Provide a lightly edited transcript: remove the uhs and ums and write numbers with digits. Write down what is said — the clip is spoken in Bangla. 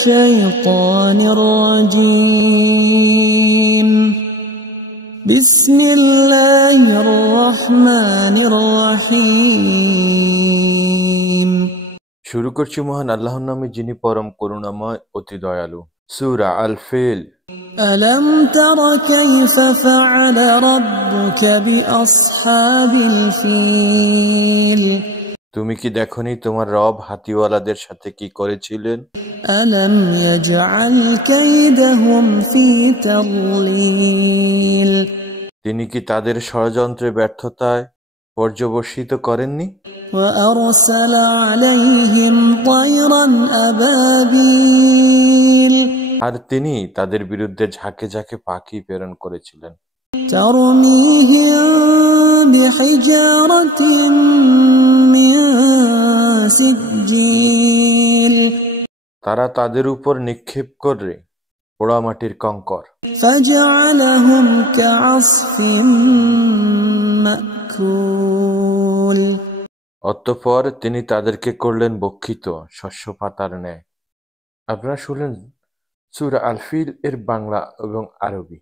الشيطان الرجيم بسم الله الرحمن الرحيم শুরু করছি মহান আল্লাহর নামে, যিনি পরম করুণাময় অতি দয়ালু। সূরা আল ফিল। ألم تر كيف فعل ربك بأصحاب الفيل তুমি কি দেখনি তোমার রব হাতিওয়ালাদের সাথে কি করেছিলেন? ألم يجعل كيدهم في تضليل তিনি কি তাদের ষড়যন্ত্রে ব্যর্থতায় পর্যবসিত করেননি? وأرسل عليهم طيرا أبابيل আর তিনি তাদের বিরুদ্ধে ঝাঁকে ঝাঁকে পাখি প্রেরণ করেছিলেন। ترميهم بحجارة من سجيل তারা তাদের উপর নিক্ষেপ করে পোড়ামাটির কঙ্কর। فجعلهم كعصف مأكول অতঃপর তিনি তাদেরকে করলেন ভক্ষিত শস্য পাতার ন্যায়। আপনারা শুনলেন সূরা আল ফিল এর বাংলা এবং আরবি।